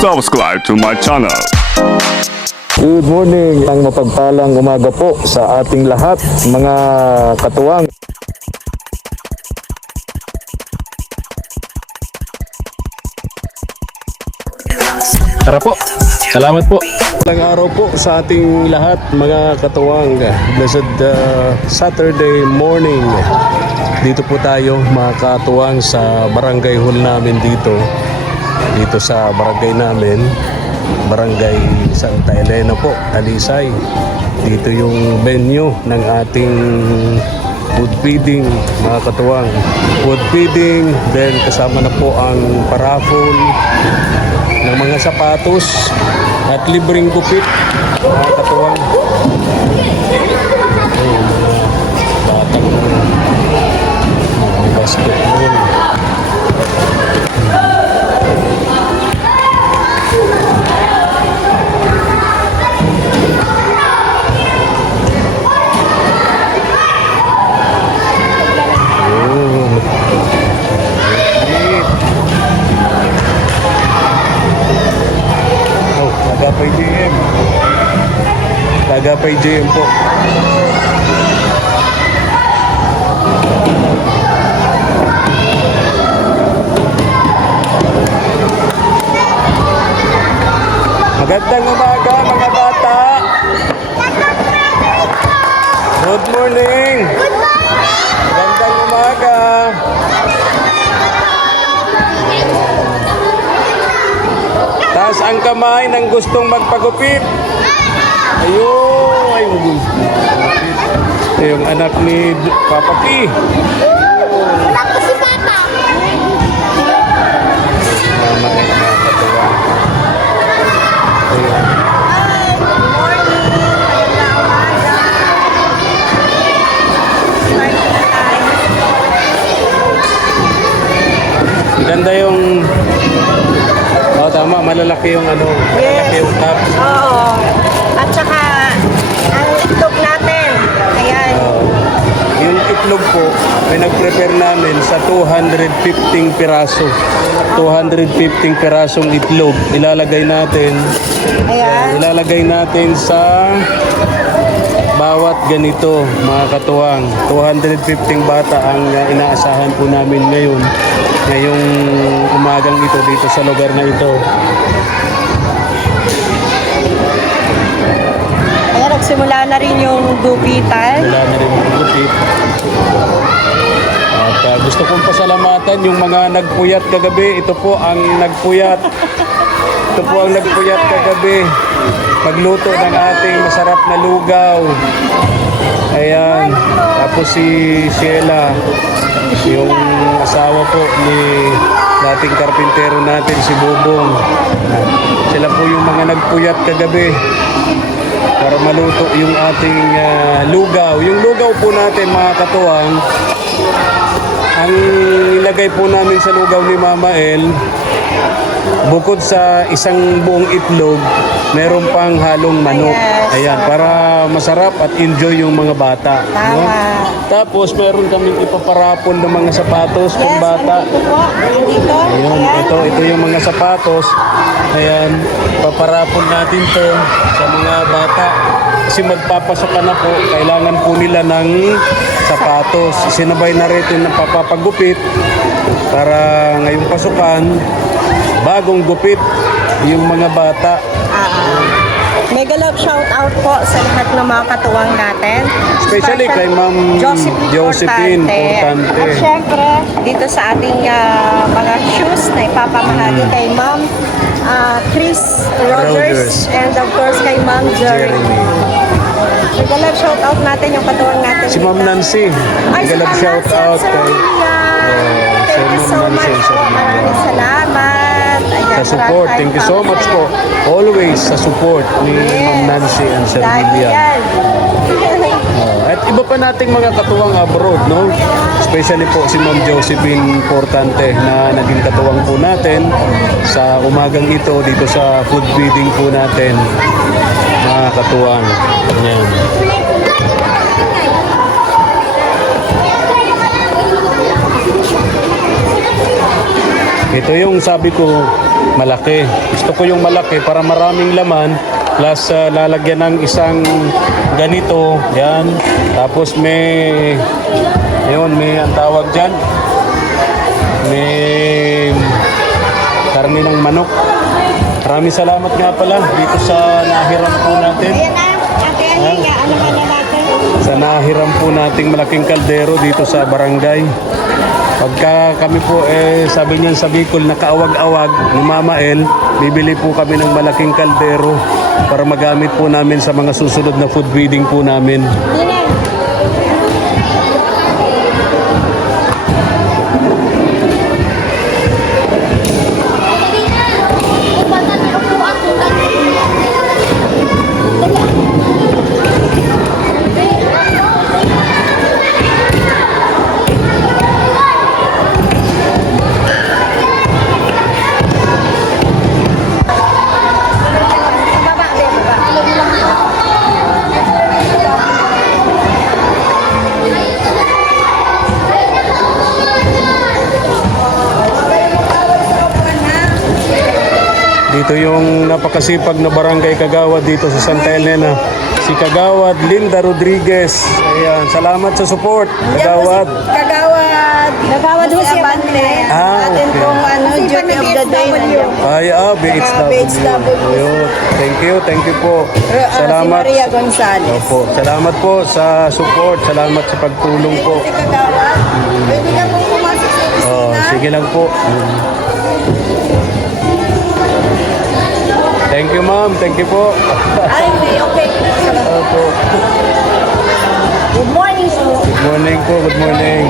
subscribe to my channel. Good morning, ang mapagpalang umaga po sa ating lahat, mga katuwang. Tara po, salamat po. Magandang araw po sa ating lahat, mga katuwang. Blessed Saturday morning. Dito po tayo, mga katuwang, sa barangay hall namin dito sa barangay namin, Barangay Santa Elena po, Talisay. Dito yung venue ng ating food feeding, mga katuwang. Food feeding, then kasama na po ang paraffol ng mga sapatos at libreng gupit, mga katuwang. Batang basketball. Tagapay JM. Tagapay JM po. Magandang umaga, mga bata. Good morning. Magandang umaga. Taas ang kamay ng gustong magpagupit. Ayun, ayun. Ito yung anak ni Papa P. Wala ko si Papa. Mama ay nakakatawa. Ayun. Ganda yung tama, malalaki yung ano, malalaki yung cup. Oo. At saka, ang itlog natin. Ayan. Yung itlog po, may nag-prepare namin sa 215 piraso. 215 pirasong itlog. Ilalagay natin. Ayan. Ilalagay natin sa bawat ganito, mga katuwang. 215 bata ang inaasahan po namin ngayon. Ngayong umagang ito dito sa lugar na ito. Ayan, nagsimula na rin yung gupitan. Wala na rin yung gupit. At gusto kong pasalamatan yung mga nagpuyat kagabi. Ito po ang nagpuyat. Ito po ang nagpuyat kagabi. Magluto ng ating masarap na lugaw. Ayan. Tapos si Sheila, yung asawa po ni dating karpintero natin, si Bubong. Sila po yung mga nagpuyat kagabi para maluto yung ating lugaw. Yung lugaw po natin, mga katuwang, ang ilagay po namin sa lugaw ni Mama El, bukod sa isang buong itlog, meron pang halong manok. Ayan, para masarap at enjoy yung mga bata. No? Tapos meron kaming ipaparapon ng mga sapatos pang bata. Dito. Ayun, ito yung mga sapatos. Ayan, paparapon natin to sa mga bata. Kasi magpapasok na po, kailangan po nila ng sapatos. Sinabay na rin ng papapagupit para ngayong pasukan, bagong gupit yung mga bata. Mega love shout out po sa lahat ng mga katuwang natin. Especially kay Ma'am Josephine Portante. At syempre, dito sa ating mga shoes na ipapamahagi kay Ma'am Chris Rogers and of course kay Ma'am Jeremy. Mega love shout out natin yung katuwang natin. Si Ma'am Nancy. Ay, Mega love shout out kay Thank you so much po. Maraming salamat. Ayan, sa support. Thank you so much po. Always sa support ni Ma'am Nancy and Sir William. At iba pa nating mga katuwang abroad, no? Especially po si Ma'am Josephine Portante na naging katuwang po natin sa umagang ito dito sa food feeding po natin, mga katuwang. Ayan. Ito yung sabi ko, malaki. Gusto ko yung malaki para maraming laman. Plus lalagyan ng isang ganito. Yan. Tapos may ang tawag dyan. May karne ng manok. Maraming salamat nga pala dito sa nahiram po natin. Ayan na, Ate Anika, ano ba na natin? Sa nahiram po nating malaking kaldero dito sa barangay. Pagka kami po sabi niyan sa Bicol na kaawag-awag ni Mama El, bibili po kami ng malaking kaldero para magamit po namin sa mga susunod na food feeding po namin. Baba, baba. Dito yung napakasipag na barangay Kagawad dito sa Santa Elena. Si Kagawad Linda Rodriguez. Ayan, salamat sa support. Kagawad. Nagawad ho siya Bante. Atin okay. Pong duty of the day. Ay, BHW. Ayun. Thank you po. Salamat. Si Maria Gonzalez. Opo. Salamat po sa support. Salamat sa pagtulong po. Si Kagawad. Pwede ka pong pumasok sa opisina. Oh, sige lang po. Thank you, ma'am. Thank you po. Ay, okay. Opo. Good morning po. Good morning po. Good morning.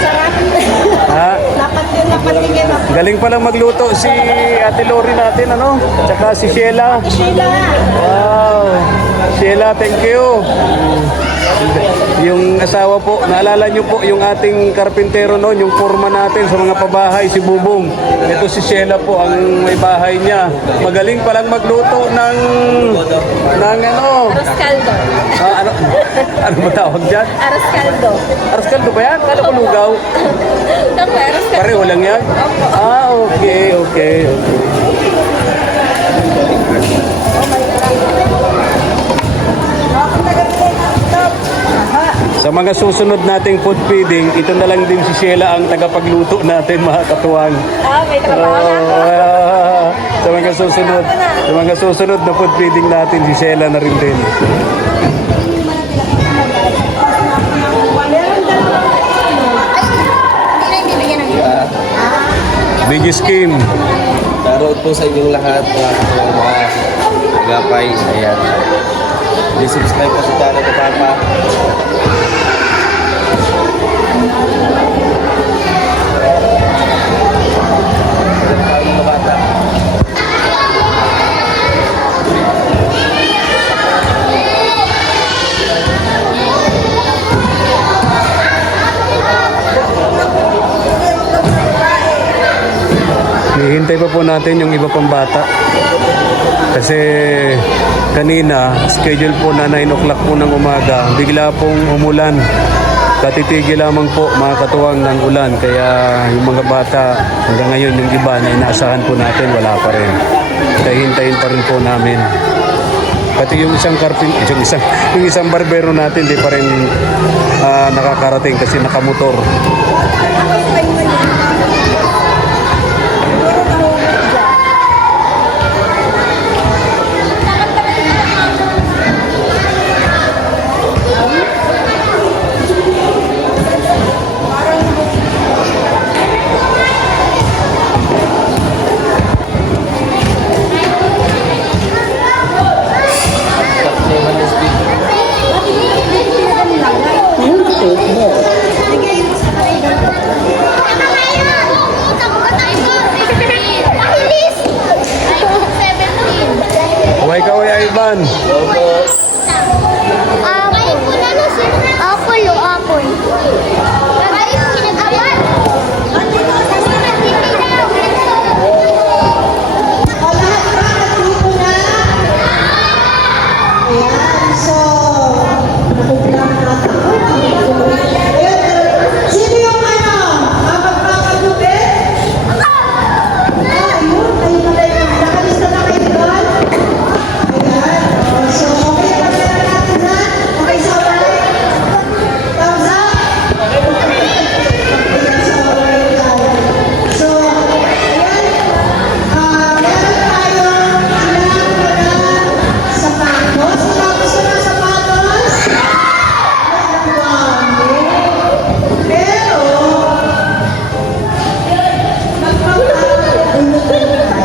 Sarap. Ha? Napatingin ako. Galing palang magluto si Ate Lori natin, ano? Tsaka si Sheila. Sheila. Wow. Sheila, thank you. Yung asawa po, naalala nyo po yung ating karpintero noon, yung forma natin sa mga pabahay, si Bubong. Ito si Sheila po, ang may bahay niya. Magaling palang magluto ng ano? Aros caldo. Ano ba tawag dyan? Aros caldo. Aros kaldo ba yan? Kala ko lugaw. Ito aros caldo. Pareho lang yan? Okay. Sa mga susunod nating food feeding, ito na lang din si Sheila ang tagapagluto natin, mga katuwang. May trabaho na ako. Sa mga susunod na food feeding natin, si Sheila na rin din. Big scheme. Naroon po sa inyong lahat mga agapay. Ayan. Please subscribe po sa channel ko, Papa. Mga bata. Hihintay pa po natin yung iba pang bata. Kasi kanina, schedule po na 9 o'clock po ng umaga. Bigla pong umulan. Katitigil lamang po mga katuwang ng ulan. Kaya yung mga bata hanggang ngayon yung iba na inaasahan po natin wala pa rin. Kaya hintayin pa rin po namin. Pati yung isang barbero natin di pa rin nakakarating kasi nakamotor. Kaway-kaway Ivan. Apple. Sino yung magpapalupit? Ayun, ayun na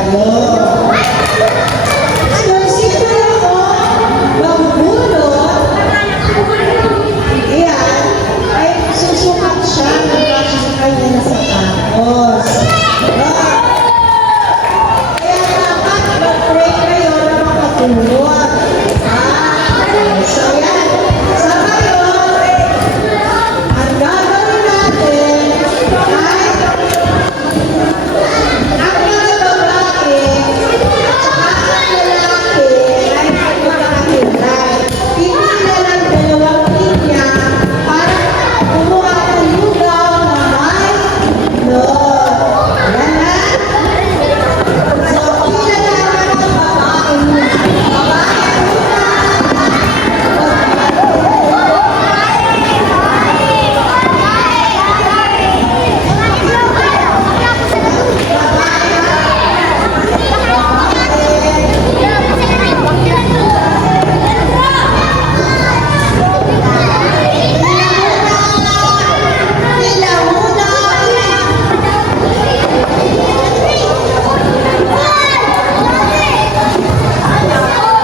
regalo. Ano, sino ako magbulot? Iyan, ay susukat siya ng kasya sa kanya na sapatos. Kaya dapat mag-pray kayo na makatulot. So yan. So ngayon, ang gagawin natin ay ang mga babae at saka ang lalaki ay magkakahintay. Pipila ng dalawang linya para kumuha ng lugaw na may loob. Yan na. So, pila naman ang babae muna. Babae muna. Pila muna.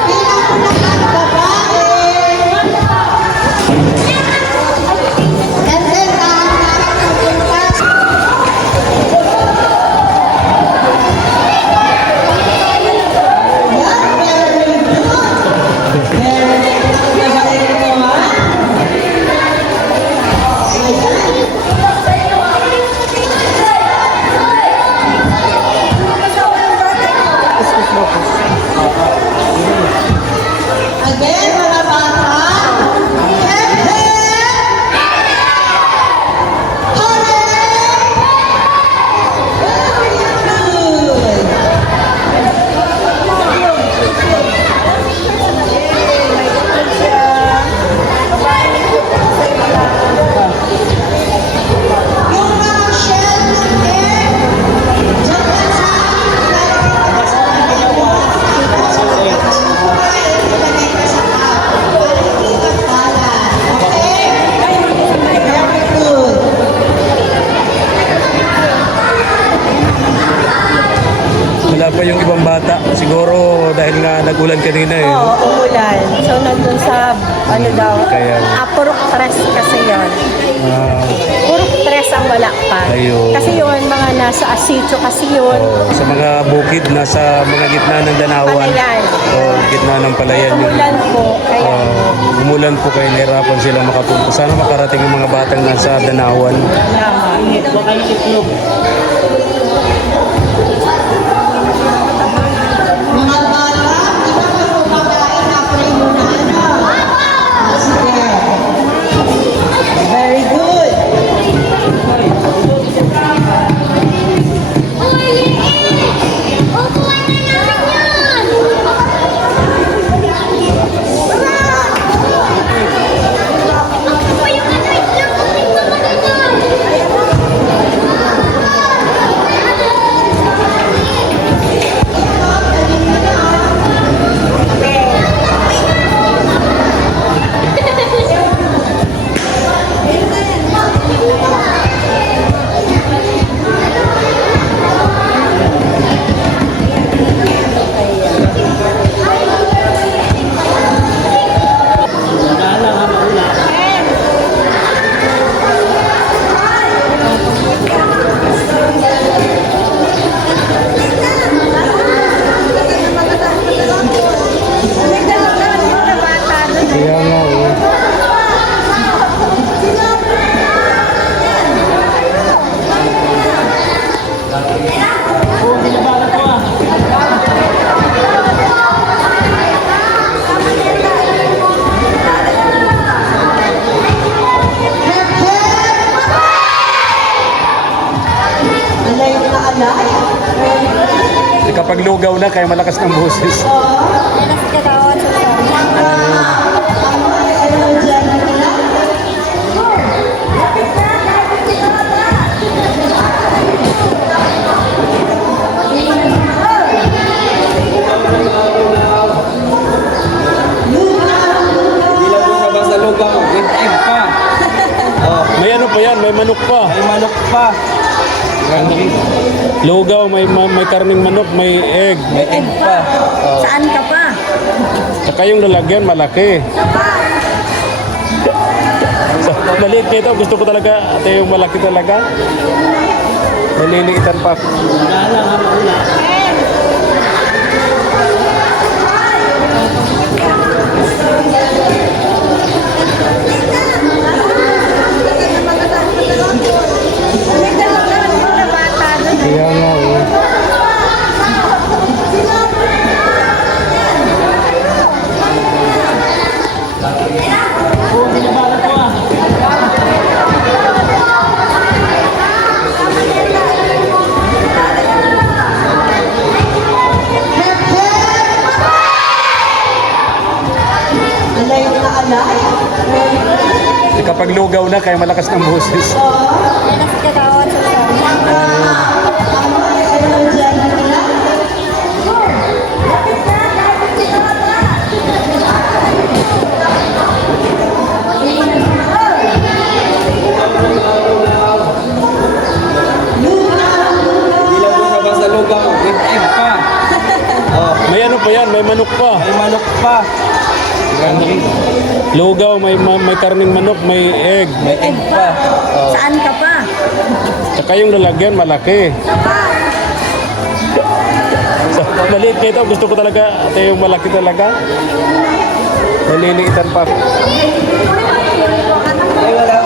Pila muna ang babae. And then, nakakapagpuntas. Yan, very good. Very good. Magaling mo, ha? Ayan. Again, mga bata. Yung mga shell natin, dyan lang sa ilagay ka sa cup para hindi magkalat. Okay? Very good. Wala pa yung ibang bata. Siguro dahil nga nagulan kanina eh. Oo, umulan. So, nandun sa, ano daw, Kaya- purok tres kasi yun. Ah, Purok tres ang wala pa. Ayun. Kasi yun, mga nasa asitso kasi yun. oh, sa mga bukid, nasa mga gitna ng Danawan. Palayan. Oh, gitna ng palayan yun. Umulan po. Kaya, Umulan po kaya nahirapan sila makapunta. Sana makarating yung mga batang nasa Danawan. tama. Mga bata, di ba kayo kumakain na pray muna ano? Sige. Very good. Kaya nga eh. Alay na alay. Kapag lugaw na, kaya malakas ng boses. Ano dyan nila? Hindi lang po sa basta lugaw. With egg pa. Oh, May ano pa yan, may manok pa. may manok pa. Lugaw, may karning manok, may egg. May egg pa. Oh. Saan ka pa? Saka yung lalagyan, malaki. Maliit nito, gusto ko talaga. Ito yung malaki talaga. Maliliitan pa. Kaya nga eh. Alay na alay. Kapag lugaw na, kaya malakas ng boses. Hindi lang po sa basta lugaw. With egg pa. Oh. May ano pa yan, may manok pa. May manok pa. Lugaw, may karning manok, may egg. May egg pa. Oh. Saan ka pa? Saka yung lalagyan, malaki. Maliit nito, gusto ko talaga. Ito yung malaki talaga. Maliliitan pa. Ay, wala.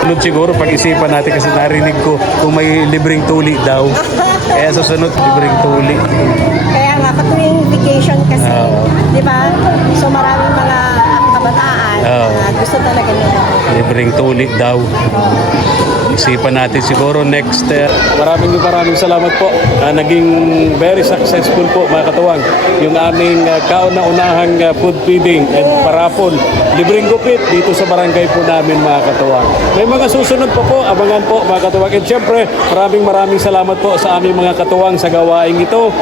Sunod siguro pag-isipan natin kasi narinig ko kung may libreng tuli daw. Kaya sa sunod, libreng tuli. Kaya nga, patuwing vacation kasi, di ba? So maraming mga kabataan na gusto talaga nila. Libreng tuli daw. Isipan natin siguro next. Maraming salamat po. Naging very successful po mga katuwang. Yung aming kauna-unahang food feeding and parapol. Libreng gupit dito sa barangay po namin mga katuwang. May mga susunod pa po. Abangan po mga katuwang. And syempre, maraming salamat po sa aming mga katuwang sa gawaing ito.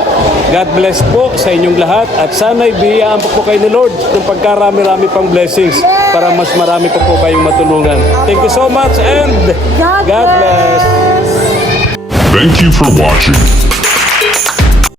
God bless po sa inyong lahat. At sana'y biyayaan po kayo ni Lord ng pagkarami-rami pang blessings para mas marami pa po kayong matulungan. Thank you so much and God bless. Thank you for watching.